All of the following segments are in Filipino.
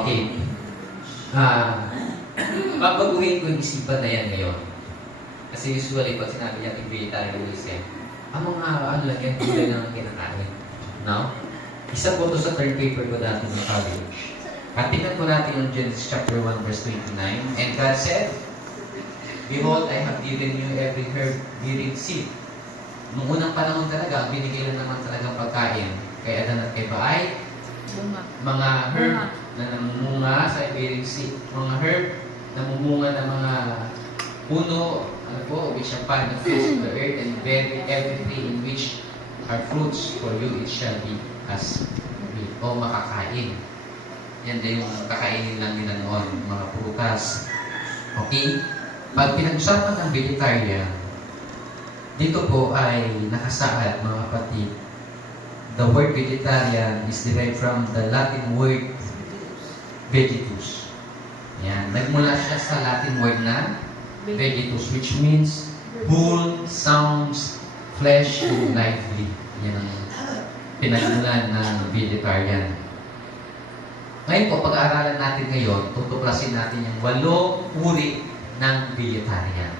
Okay. Babaguhin ko yung isipan na yan ngayon. Kasi usually, pag sinabi niya vegetarianism, ang mga ano lang yan, gulay lang ang kinakain. No? Isa po ito sa third paper ko dati ng college. At tingnan po natin yung Genesis chapter 1 verse 29. And God said, Behold, I have given you every herb bearing seed. Noong unang panahon talaga, binigay lang naman talagang pagkain. Kay Adan at Eva ay mga herb na namumunga sa bearing seed. Mga herb na namumunga ng mga puno, ano po, which are pan the fruits of the earth, and every tree in which are fruits, for you it shall be as meat. O makakain. Yan din yung kakainin lang nila noon, mga prutas. Okay? Pag pinag-usapan ng vegetarian, dito po ay nakasaad, mga kapatid. The word vegetarian is derived from the Latin word vegetus. Yan. Nagmula siya sa Latin word na vegetus, which means whole, sounds, flesh, and lively. Yan ang pinagmulan ng vegetarian. Ngayon po, pag-aaralan natin ngayon, tutuklasin natin yung 8 uri ng vegetarian.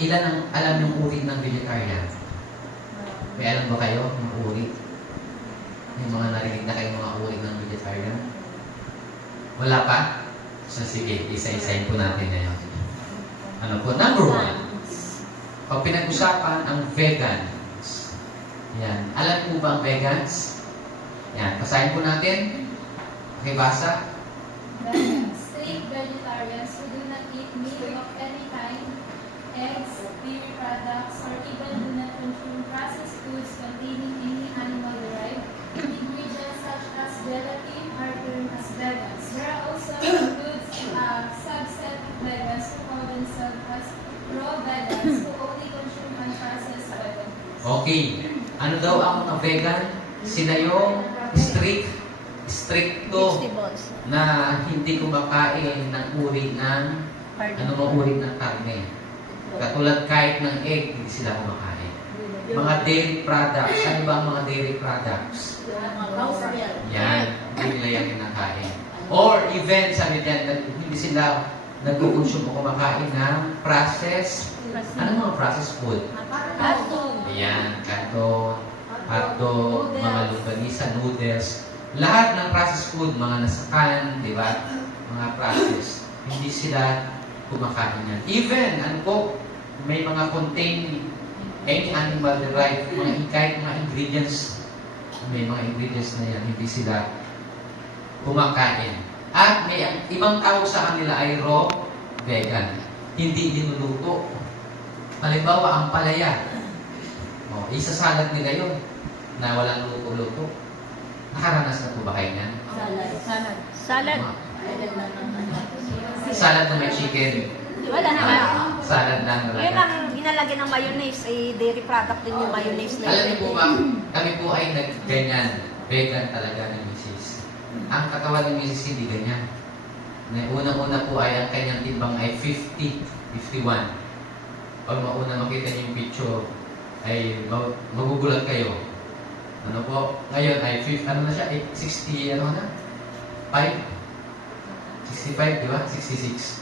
Ilan ang alam yung uri ng vegetarian? May alam ba kayo ng uri? May mga narinig na kayong mga uri ng vegetarian? Wala pa? So sige, isa-isayin po natin ngayon. Ano po? Number 1. Pag pinag-usapan ang vegans. Yan. Alam po ba ang vegans? Yan. Basahin po natin. Okay, basa. Strict vegetarians who do not eat meat of any kind, eggs, dairy products, or even do not consume processed foods containing any animal-derived ingredients such as gelatin are termed as vegans. There are also includes subset of vegans who call themselves as raw vegans who only consume unprocessed vegan foods. Okay. Ano daw ang mga vegan? Sila yung stricto na hindi kumakain ng uri ng uri ng karne. Katulad kahit ng egg, hindi sila kumakain. Mga dairy products. Ano ba ang mga dairy products? Yan. Hindi nila yan kinakain. Or even, sabi dyan, hindi sila nag-consume o kumakain ng processed. Ano mga processed food? Ayan. Kanton, hotdog, mga longganisa, noodles. Lahat ng processed food, mga nasakan, di ba? Mga processed. Hindi sila kumakain yan. Even, ano po, may mga contain any animal derived, kahit mga ingredients, may mga ingredients na yan, hindi sila kumakain. At may ibang tawag sa kanila ay raw vegan. Hindi dinuluto. Halimbawa, ang palaya. Isasalad nila yun na walang luto-luto. Nakaranas na po ba kayo niyan? Salad. Salad na may chicken. Wala naman. Salad na Yun talaga. ang ginalagyan ng mayonnaise. Dairy product din yung mayonnaise na Alam niyo po ba, kami po ay nagganyan. Vegan talaga ng misis. Ang katawan ng misis hindi ganyan. Unang-una po ay ang kanyang timbang ay 50, 51. Pag mauna makita niyo yung picture, ay magugulat kayo. Ano po? Ngayon ay 50, ano na siya? 60, ano na? 5? 65, di ba? 66.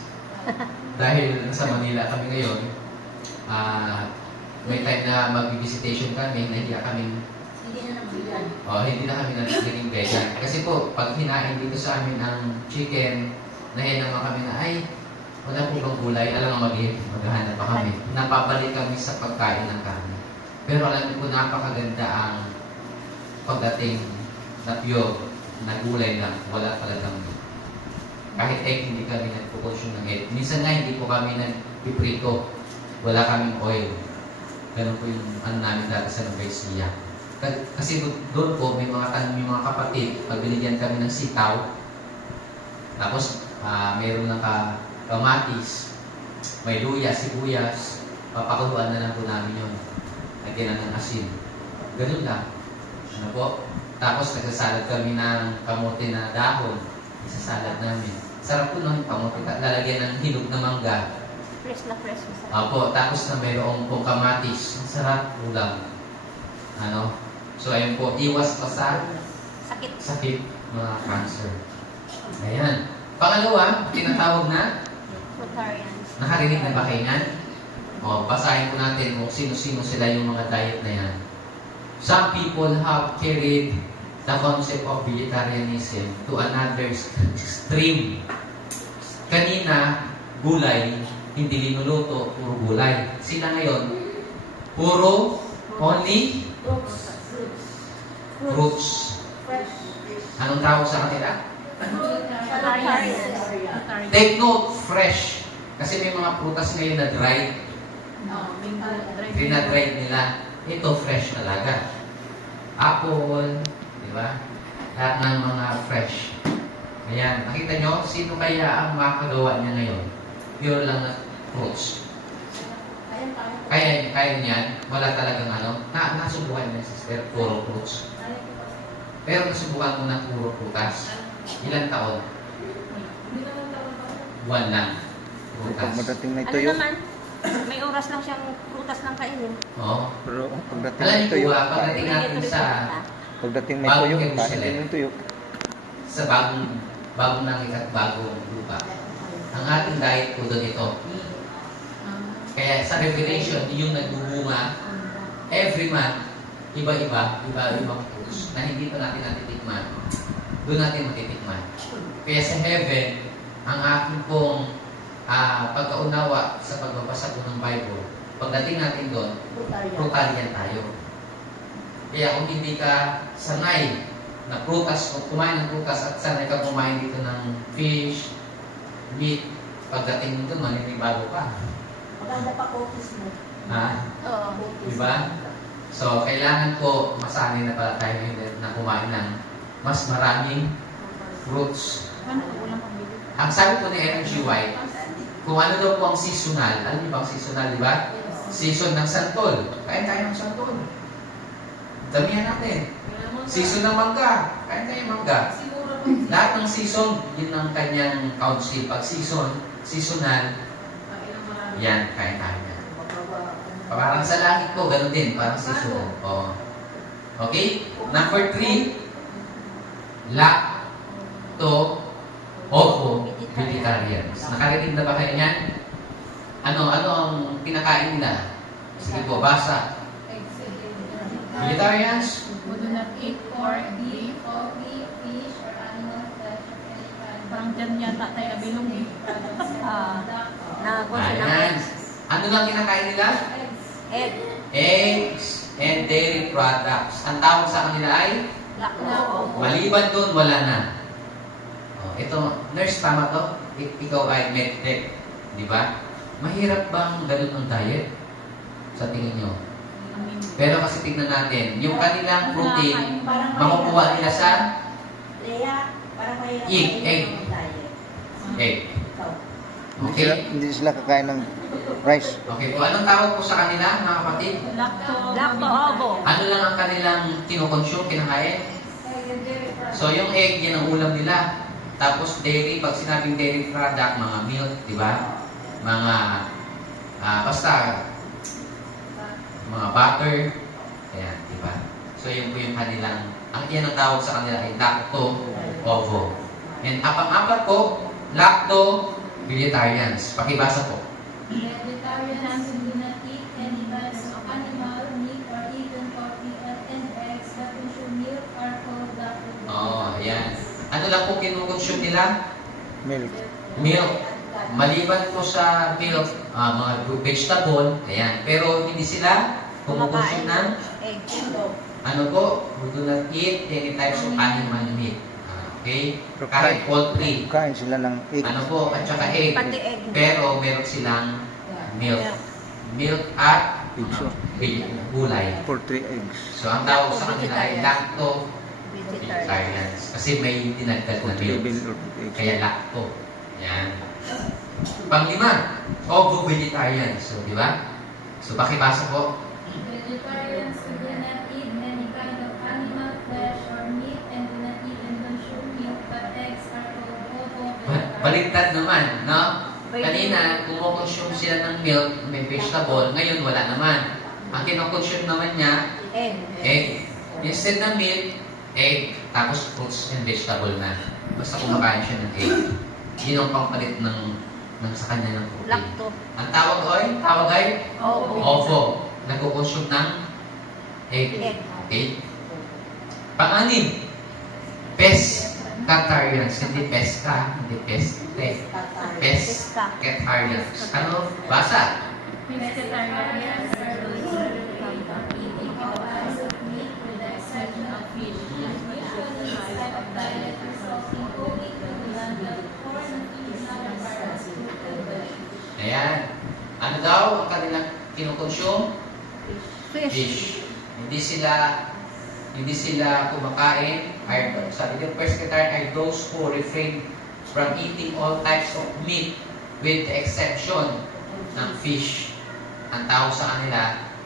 Dahil nasa Manila kami ngayon, may time na mag-visitation kami, nahiya kaming hindi na kami naging vegan. Kasi po, pag hinain dito sa amin ang chicken, nahiya naman kami na, ay, wala po bang gulay, alam mo maghahanap pa kami. Napabalik kami sa pagkain ng karne. Pero alam niyo po, napakaganda ang pagdating na pure, na gulay na wala talagang kahit egg, hindi kami nagpo-consume ng egg. Minsan nga, hindi po kami nagpiprito. Wala kaming oil. Ganun po yung ano namin dati sa Nueva Kasi doon po, may mga kapatid, pag binigyan kami ng sitaw, tapos mayroon ng kamatis, may luya, sibuyas, papakuluan na lang po namin yun. Lagyan ng asin. Ganun lang. Ano po? Tapos nagsasalad kami ng kamote na dahon. Isasalad namin. Sarap po ng kamote. Lalagyan ng hinog na mangga. fresh na fresh. Opo, tapos na mayroong pong kamatis. Ang sarap ulam. Ano? So ayun po, iwas pa sa sakit, mga cancer. Ayan. Pangalawa, tinatawag na, Fruitarians. nakarinig na ba kayo yan? O, basahin po natin kung sino-sino sila yung mga diet na yan. Some people have carried the concept of vegetarianism to another extreme. Kanina, gulay, hindi linuluto, puro gulay. Sila ngayon, puro, only, fruits. Anong tawag sa kanila? Fruitarians. Take note, fresh. Kasi may mga prutas ngayon na dried. Pinadried nila. Ito, fresh talaga. Apple, di ba? Lahat ng mga fresh. Ayan, nakita nyo, sino kaya ang makagawa niya ngayon? Pure lang na fruits. Kaya niyan, wala talagang nasubukan niya, sister, puro fruits. Pero nasubukan mo ng puro prutas. Ilang taon? Buwan lang. Prutas. Pagdating na Ano tuyo, naman? May oras lang siyang prutas lang kainin. Oo. pero pagdating Alam na niyo tuyo, po ba, pagdating natin sa pagdating may Bagong tuyo, Jerusalem. kain din ng tuyo. sa bagong langit at bagong lupa. Ang ating diet po doon ito. Kaya sa Revelation, yung nagbubunga, every month, iba-ibang fruits na hindi pa natin natitikman. Doon natin matitikman. Kaya sa heaven, ang aking pong pagkaunawa sa pagbabasa po ng Bible, pagdating natin doon, frutarian tayo. Kaya kung hindi ka sanay na prutas, kung kumain ng prutas at sanay ka kumain dito ng fish, meat, pagdating mo doon, maninibago ka. Maganda pa focus mo. Ha? Oo. Diba? So, kailangan po masanay na pala tayo ngayon na kumain ng mas maraming fruits. Ang sabi po ni Ellen G. White, kung ano daw po ang seasonal, alam niyo ba ang seasonal, di ba? Season ng santol. Kain tayo ng santol. Damihan natin. Season ng mangga. Kain tayo ng mangga. Lahat ng season, yun ang kanyang council. Pag seasonal, yan, kain tayo yan. Parang sa langit po, ganun din, parang seasonal. Oh. Okay? Number 3, lacto vegetarians. Nakarinig na ba kayo niyan? Ano ang pinakain nila? Sige po, basa. Vegetarians? Who do not eat pork, beef, coffee, fish, or animal flesh of any kind. Parang dyan yata tayo bilong eh. Na kung sila Ayan. Ano lang kinakain nila? egg. Eggs and dairy products. Ang tawag sa kanila ay, Lacto. maliban doon, wala na. Oh, ito, nurse, tama to? Ikaw ay medtech, di ba? Mahirap bang ganun ang diet? Sa tingin nyo? Pero kasi tignan natin, yung kanilang protein, makukuha nila sa Leia, parang mahirap egg. Egg. Okay? Hindi sila kakain ng rice. Okay po. Anong tawag po sa kanila, mga kapatid? Lacto. Lacto ovo. Ano lang ang kanilang kinukonsume, kinakain? So, yung egg, yan ang ulam nila. Tapos, dairy, pag sinabing dairy product, mga milk, di ba? Mga, basta, mga butter. Ayan, di ba? So, yun po yung kanilang, yan ang tawag sa kanila ay lacto ovo. And apang-apat po, lacto vegetarians. Pakibasa po. Vegetarians who do not eat any kinds of animal, meat, or even coffee and eggs, but consume milk are called lacto. Oh, ayan. Ano lang po kinukonsume nila? Milk. Milk. Maliban po sa milk, mga vegetable, ayan. Pero hindi sila kumukonsume ng Egg. ano po, who do not eat any types of animal meat. Okay? Pero Kahit poultry. Kain sila ng egg. Ano po, at saka egg. Pati egg. Pero meron silang milk. Milk at Pigso. gulay. For 3 eggs. So, ang tawag sa kanila ay lacto Vegetarian. vegetarians. Kasi may dinagdag na For 3 milk. bill or eggs. Kaya lacto. Yan. Panglima, ovo vegetarians. So, di ba? So, pakibasa po. Vegetarians who do not eat any kind of animal flesh or meat and do not even consume milk, but eggs are called ovo-vegetarians. Baliktad naman, no? Kanina, kumukonsume sila ng milk, may vegetable. Ngayon, wala naman. Ang kinukonsume naman niya, Egg. egg. Instead ng milk, egg. tapos fruits and vegetable na. Basta kumakain siya ng egg. Yun ang pampalit ng sa kanya ng protein. Lacto. Ang tawag ay ovo. Nagkukonsume ng egg. Egg. Okay? Pang-anim, pescatarians. Hindi pesca, hindi peste. Pescatarians. Ano? Basa. Pescatarians are those who Eating all kinds of meat with the exception of fish. Usually, this type of diet results in only equivalent of 4 to 2 parts of food. Ayan. Ano daw ang kanilang kinukonsume? Fish. Fish. Hindi sila kumakain. Sabi niyo, pescatarian are those who refrain from eating all types of meat with the exception ng fish. Ang tawag sa kanila,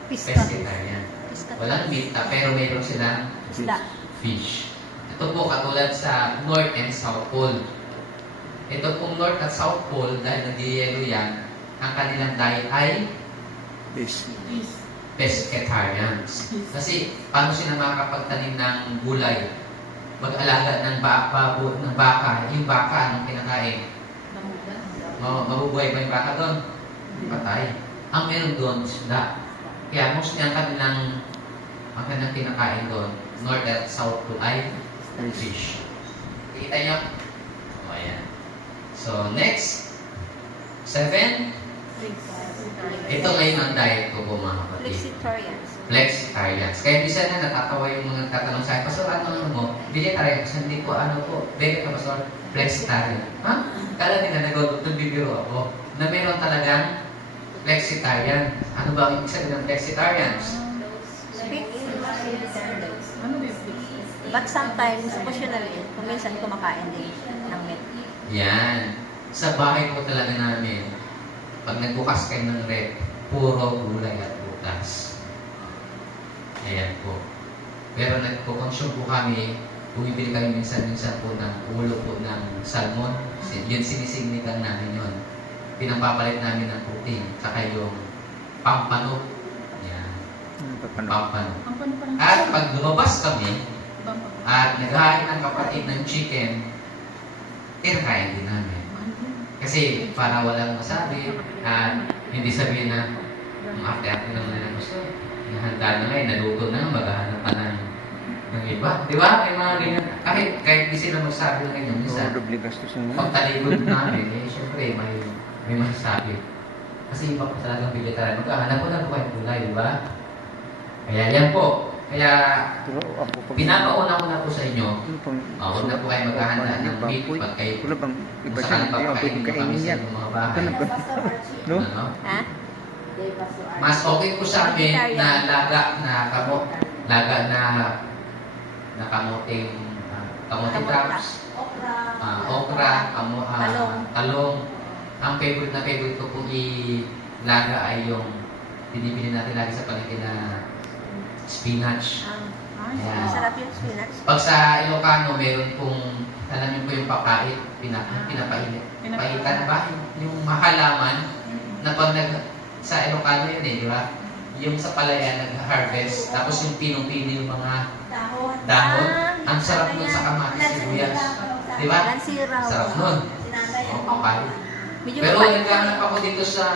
Pista. pescatarian. Pista. Walang meat pero mayroon silang Isda. fish. Ito po katulad sa North and South Pole. Ito pong North at South Pole, dahil nag-yelo yan, ang kanilang diet ay Fish. pescatarians. Kasi paano sila makakapagtanim ng gulay? Mag-alaga ng baka. Yung baka, anong kinakain? Mabubuhay ba yung baka doon? Patay. Ang meron doon, isda. Kaya mostly ang kanilang kinakain doon, North at South Pole ay fish. Kita niyo? O, ayan. So, next. 7. Ito ngayon ang diet ko po mga kapatid. Flexitarians. Flexitarians. Kaya bisa na natatawa yung mga tatanong sa akin, Pastor, ano mo? Vegetarian. Kasi hindi ko vegan ka, Pastor? Flexitarian. Ha? Kala nila nagbibiro ako na meron talagang flexitarian. Ano ba ang ibig sabihin ng flexitarians? Speak independence. Ano ba yung fish? But sometimes, occasionally, kung minsan kumakain din ng meat. Yan. Sa bahay po talaga namin, pag nagbukas kayo ng rep, puro gulay at butas. Ayan po. Pero nagko-consume po kami, bumibili kami minsan-minsan po ng ulo po ng salmon. Yun sinisignitan namin yun. Pinapapalit namin ng protein. Saka yung pampano. Yan. Pampano. Ang paano pa ng At pag lumabas kami, ibang at naghahain ng kapatid ng chicken, kinakain din namin. Kasi para walang masabi at hindi sabihin na ang ate-ate naman na gusto. Nahanda na ngayon, naluto na, maghahanap pa ng iba. Di ba? May mga ganyan. Kahit di sila magsabi ng ganyan. Minsan, Doble gastos na. pagtalikod namin, syempre may masasabi. Kasi iba po talagang vegetarian. Maghahanap po na po kayong gulay, di ba? Kaya yan po. Kaya Pero ako pag... pinapauna ko na po sa inyo, Ano pang... huwag na po kayo maghahanda ng meat pag kayo Wala bang iba siya? saan Ayaw, papakainin pwede mo kami kainin sa yan. inyong mga bahay. Ano ba? No? Ano? Ha? Mas okay po sa amin na laga na kamuting kamuting tops, okra, talong. Ang favorite ko po laga ay yung binibili natin lagi sa palengke na spinach. Yeah. Masarap yung spinach. Pag sa Ilocano, meron pong, alam niyo po yung papait, pinapainit. Paitan ba? Yung mahalaman na pag sa Ilocano yun di ba? Yung sa palayan nag-harvest, tapos yung pinong-pino yung mga dahon. Ang sarap nun sa kamatis, sibuyas. Di ba? Lansiraw. Sarap nun. O, okay. Medyo Pero mapait. nagkahanap ako dito sa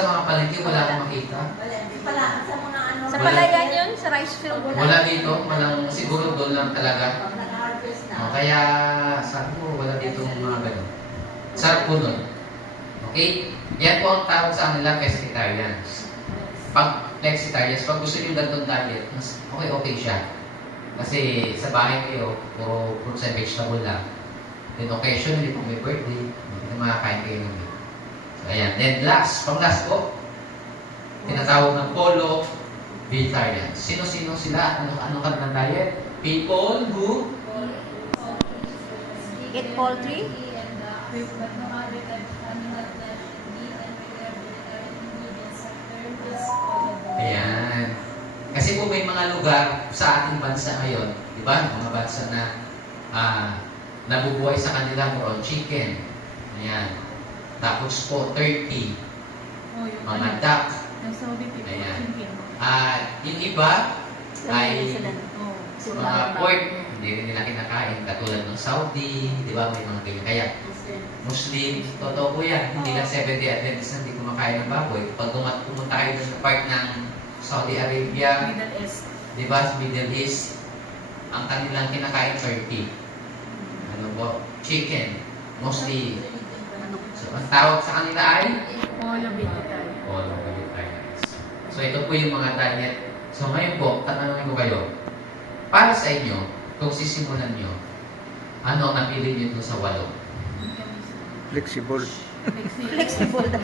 mga palengke, wala akong makita. Sa palayan yun, sa rice field. Wala dito, siguro doon lang talaga. Kaya sabi ko, wala dito mga ganun. Sarap po nun. Okay? Yan po ang tawag sa kanila, pescatarians. Pag flexitarians, pag gusto nyo ganitong diet, mas okay siya. Kasi sa bahay kayo, puro fruits and vegetable lang. Then occasionally, kung may birthday, hindi na makakain kayo ng meat. So, ayan. Then last, pang-last po, tinatawag ng polo vegetarians. Sino-sino sila? Ano kanilang diet? People who Eat poultry. But no other type of animal flesh, meat, and regular vegetarian ingredients are termed as polybag. Ayan. Kasi po may mga lugar sa ating bansa ngayon, di ba? Mga bansa na nabubuhay sa kanila more on chicken. Ayan. Tapos po, turkey, Oh, yung mga duck. Yung Saudi people. Ayan. Chicken. At yung iba ay Sila. Oh. mga pork, hindi rin nila kinakain. Katulad ng Saudi, di ba? May mga ganyan. Kaya, Muslim, totoo po yan. Hindi lang 70 Adventist na hindi kumakain ng baboy. Pag pumunta kayo dun sa part ng Saudi Arabia, Middle East. di ba, sa Middle East, ang kanilang kinakain turkey. Ano po? Chicken. Mostly. So, ang tawag sa kanila ay? Polo vegetarian. All vegetarians. So, ito po yung mga diet. So, ngayon po, tatanungin ko kayo, para sa inyo, kung sisimulan nyo, ano ang napili nyo dun sa 8? Flexible. Flexible daw.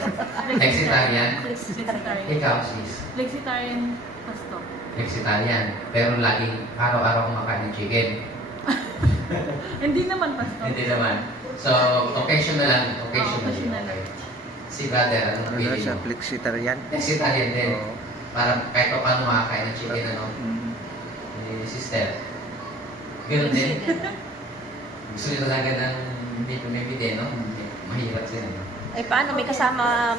Vegetarian? Vegetarian. Ikaw, sis. Vegetarian pasto. Vegetarian. Pero laging araw-araw kumakain ng chicken. Hindi naman pasto. Hindi naman. So, occasional lang. Occasional. Occasional. Okay. Si brother, ano Ano napili siya, mo? flexitarian. Vegetarian din. Oo. Parang kahit pa paano makakain ng chicken, ano? Mm. Ni sister. Ganun din. Gusto nyo talaga ng hindi pumipide, no? Mahirap sila, no? Eh paano? May kasama.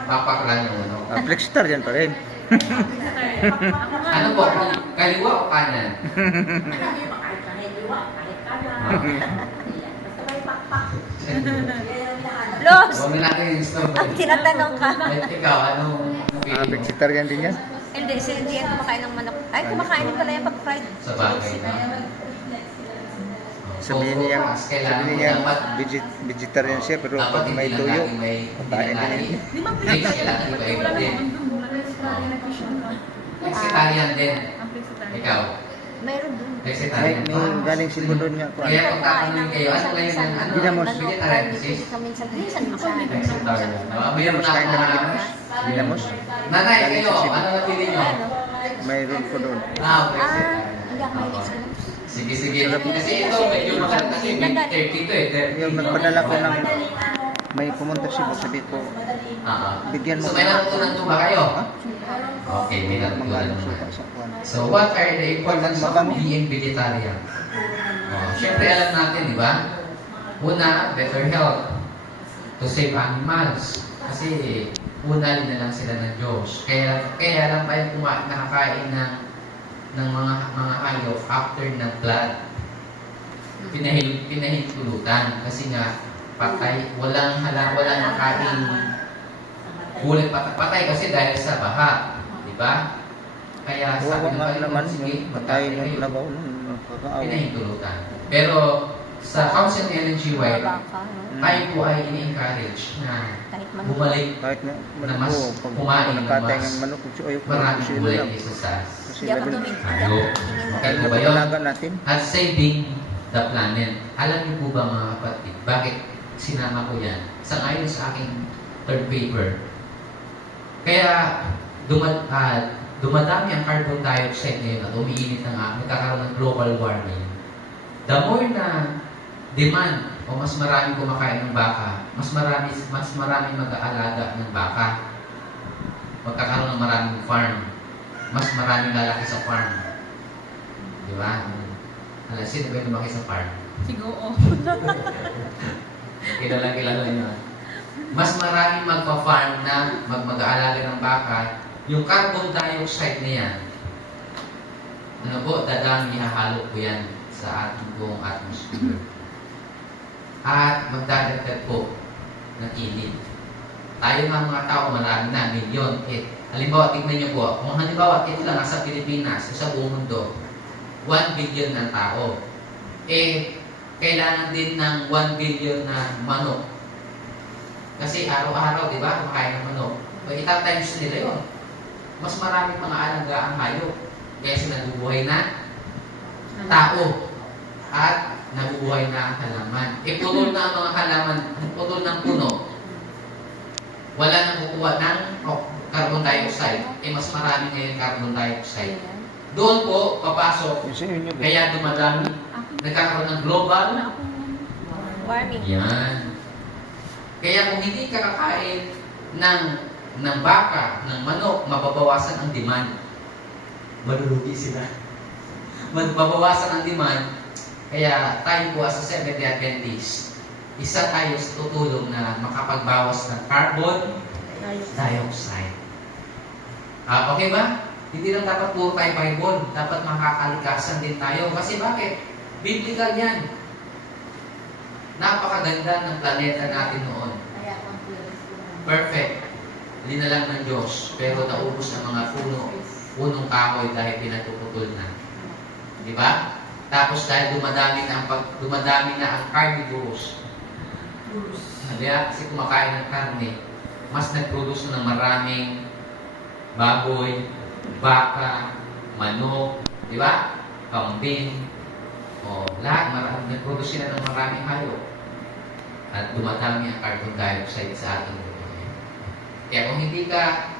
Papak lang yung ano. Flexitarian pa rin. Vegetarian. Ako nga. Ano po? Kaliwa o kanan? Hindi ba kahit liwa, kahit kanan. Basta may pakpak. Yan ang hinahanap. Los! Huwag na natin yung stove. Ang tinatanong ka. Ikaw, anong napili mo? Flexitarian din yan. Hindi, hindi yan kumakain ng manok. Ay, kumakain din pala yan pag fried. Sa bagay na. Sabihin niya, Kailangan mo dapat vegetarian siya, pero dapat pag may hindi lang tuyo, laging may pagkain din dinalain. yan. Di ba Mix, kailangan vegetarian? iba-iba Wala din. naman doon. Wala vegetarian na question ka. Vegetarian din. Ang vegetarian. Ikaw, Mayroon dun. May, vegetarian. may galing si Budon nga. kuwan. Kaya kung tatanungin kayo, ano ngayon ang ano? Ginamos. Vegetarian, sis? Minsan. Vegetarian. Mayroon na Kain ako na mga... ginamos. Ginamos. Nanay, kayo, ano napili nyo? Mayroon ko doon. Okay. Hindi ako may experience. Sige, sige. Kasi ito, medyo mahal kasi may 30 to eh. Yung nagpadala ko ng may pumunta si Bo, sabi ko, bigyan mo So, may natutunan po ba kayo? Ha? Okay, may natutunan Mga naman. suka sa kuwan. So, what are the importance of Mabango. being vegetarian? Siyempre, alam natin, di ba? Una, better health. To save animals. Kasi, una na lang sila ng Diyos. Kaya lang tayo nakakain ng mga hayop after ng blood. Pinahintulutan. Kasi nga, patay, walang makain. Huling patay kasi dahil sa baha. Di ba? Kaya sabi Wawa ng nga Panginoon, naman sige, yung patay magkakain ng kayo. labaw nung kakaawa. Pinahintulutan. Pero sa Council Energy White, tayo po ay ini-encourage na Kahit manok. bumalik Kahit na na mas manok ko, pag kumain ng nakatay mas ng manok ko, ayoko maraming sila gulay lang. kaysa sa Kasi Hindi ako laban, tumingin. hayo. Okay po ba yun? napapalaga natin. At saving the planet. Alam niyo po ba mga kapatid, bakit sinama ko yan? Sangayon sa aking third paper. Kaya dumadami ang carbon dioxide ngayon at umiinit na nga, nagkakaroon ng global warming. The more na demand o mas maraming kumakain ng baka, mas maraming mag-aalaga ng baka. Magkakaroon ng maraming farm. Mas maraming lalaki sa farm. Di ba? Sino ba yung lumaki sa farm? Siguro. Kilala nyo. Mas maraming magpa-farm na mag-aalaga ng baka, yung carbon dioxide na yan, ano po, dadami, hahalo po yan sa ating buong atmosphere. At magdadagdag po ng init. Tayo nga mga tao, marami na, milyon. Halimbawa, tignan nyo po, kung halimbawa, ito lang sa Pilipinas, sa buong mundo, 1 billion na tao. Kailangan din ng 1 billion na manok. Kasi araw-araw, di ba, kumakain ng manok. So, itatimes nila yun. Mas maraming mga alagaan hayop. Kaya nabubuhay na tao. At nabubuhay na halaman. Putol na ang mga halaman, putol ng puno. Wala nang kukuha ng carbon dioxide. Mas marami ngayon carbon dioxide. Doon po, papasok. Yung sa inyo, ba? Kaya dumadami. Nagkakaroon ng global. Warming. Yan. Kaya kung hindi ka kakain ng baka, ng manok, mababawasan ang demand. Malulugi sila. Mababawasan ang demand. Kaya tayo po as a Seventh-day Adventist, isa tayo sa tutulong na makapagbawas ng carbon dioxide. Okay ba? Hindi lang dapat puro tayo Bible. Dapat makakalikasan din tayo. Kasi bakit? Biblical yan. Napakaganda ng planeta natin noon. Kaya ang Perfect. Linalang ng Diyos. Pero naubos ang mga punong kahoy dahil pinatuputol na. Di ba? Tapos dahil dumadami na ang carnivorous. Kasi kumakain ng karne, mas nag-produce ng maraming baboy, baka, manok, di ba? Kambing, lahat, nag-produce sila ng maraming hayop. At dumadami ang carbon dioxide sa ating buhay. Kaya kung hindi ka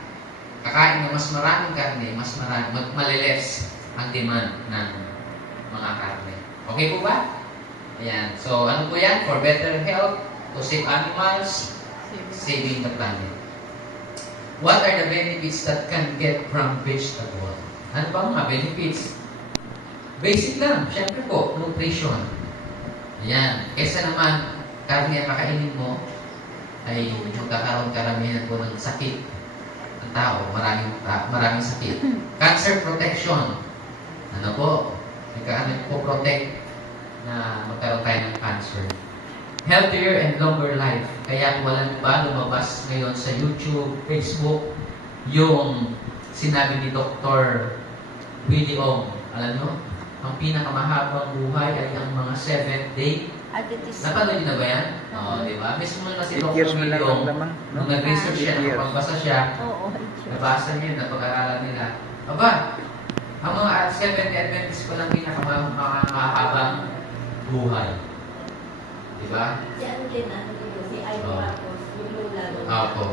kakain ng mas maraming karne, maliles ang demand ng mga karne. Okay po ba? Ayan. So, ano po yan? For better health, to save animals, saving the planet. What are the benefits that can get from vegetable? Ano ba mga benefits? Basic lang. Siyempre po, nutrition. Ayan. Kesa naman, karne ang kakainin mo, ay magkakaroon karamihan po ng sakit ng tao. Maraming sakit. Cancer protection. Ano po? Nagka-protect na magkaroon tayo ng cancer. Healthier and longer life. Kaya kung walang ba, lumabas ngayon sa YouTube, Facebook, yung sinabi ni Dr. Willie Ong. Alam nyo, ang pinakamahabang buhay ay ang mga 7th day. Adventist. Napanood niyo na ba yan? Oo, di ba? Mismo na si 8 Dr. years mo Willie lang Ong, ang lamang. nung nag-research siya, 8 years. napagbasa siya, Oo. nabasa niya, napag-aralan nila. Aba, ang mga 7th Adventist pa lang pinakamahabang buhay. Di ba? Si ano din, si Ivy Oo. Marcos, yung lula. Opo.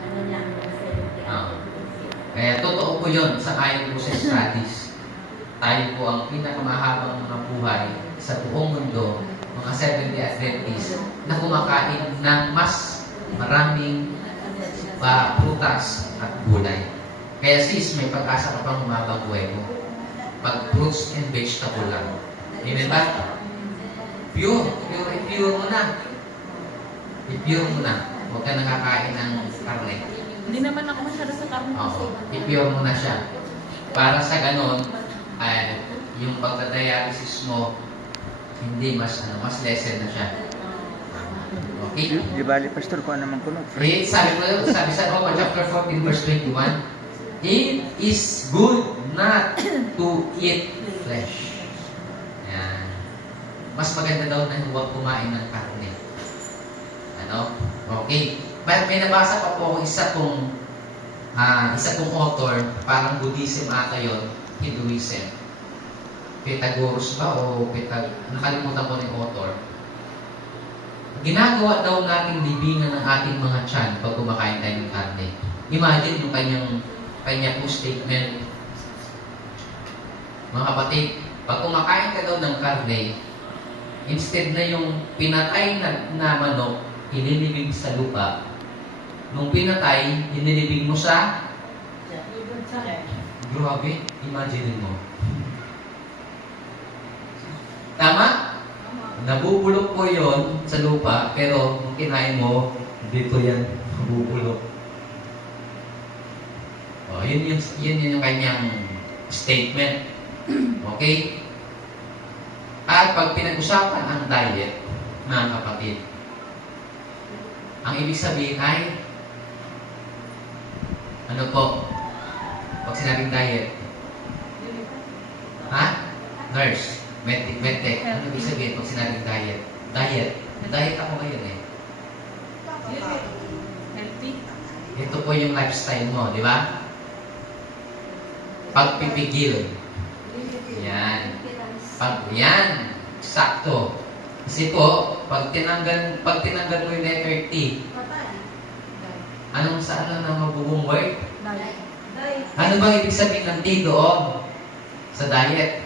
Ano niya, Oo. Kaya totoo po yun sa ayon po sa studies. Tayo po ang pinakamahabang mga buhay sa buong mundo, mga 70 Adventists, na kumakain ng mas maraming prutas at gulay. Kaya sis, may pag-asa ka pang humabang buhay mo. Pag fruits and vegetable lang. Amen ba? Pure mo na. I-pure mo na. Huwag ka nakakain ng karne. Hindi naman ako masyado sa karne kasi. Oo. I-pure mo na siya. Para sa ganon, ay yung pagdadialysis mo, hindi mas lessen na siya. Okay? Di bali, Pastor, kung ano naman kuno. Sabi sa Roma chapter 14 verse 21, it is good not to eat flesh. Yan. Mas maganda daw na huwag kumain ng karne. Ano? Okay. But may nabasa pa po ako isa kong author, parang Buddhism ata yun, Hinduism. Pythagoras ba o nakalimutan ko na yung author. Ginagawa daw nating libingan ng ating mga tiyan pag kumakain tayo ng karne. Imagine yung kanya pong statement. Mga kapatid, pag kumakain ka daw ng karne, instead na yung pinatay na manok, inilibig sa lupa. Nung pinatay, inilibig mo sa... Grabe, imagine mo. Tama? Nabubulok po yon sa lupa, pero kung kinain mo, dito yan nabubulok. Yun yung kanyang statement. Okay? At pag pinag-usapan ang diet, mga kapatid, ang ibig sabihin ay, ano po? Pag sinabing diet, nurse, medtech, ano ibig sabihin pag sinabing diet? Diet ako ngayon eh. Healthy. Ito po yung lifestyle mo, di ba? Pagpipigil. Yan. Yan. Sakto. Kasi po, pag tinanggal mo yung letter T, anong saan na mabubong word? Ano bang ibig sabihin ng T doon? Sa diet?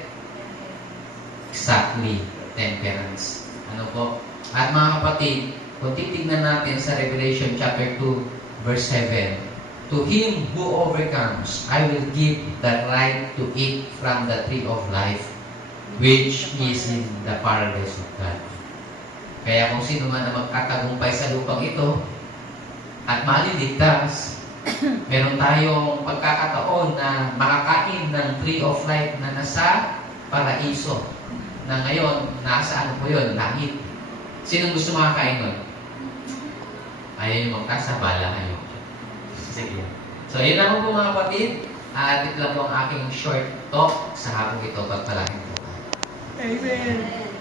Exactly. Temperance. Ano po? At mga kapatid, kung titignan natin sa Revelation chapter 2, verse 7, to him who overcomes, I will give the right to eat from the tree of life, which is in the paradise of God. Kaya kung sino man ang magkatagumpay sa lupang ito, at maliligtas, Meron tayong pagkakataon na makakain ng tree of life na nasa paraiso. Na ngayon, nasa ano po yun? Langit. Sinong gusto makakain nun? Ayaw yung magkasabala kayo. Sige. So, yun lang po mga kapatid. At ito lang po ang aking short talk sa hapong ito. Pagpalain po. Amen.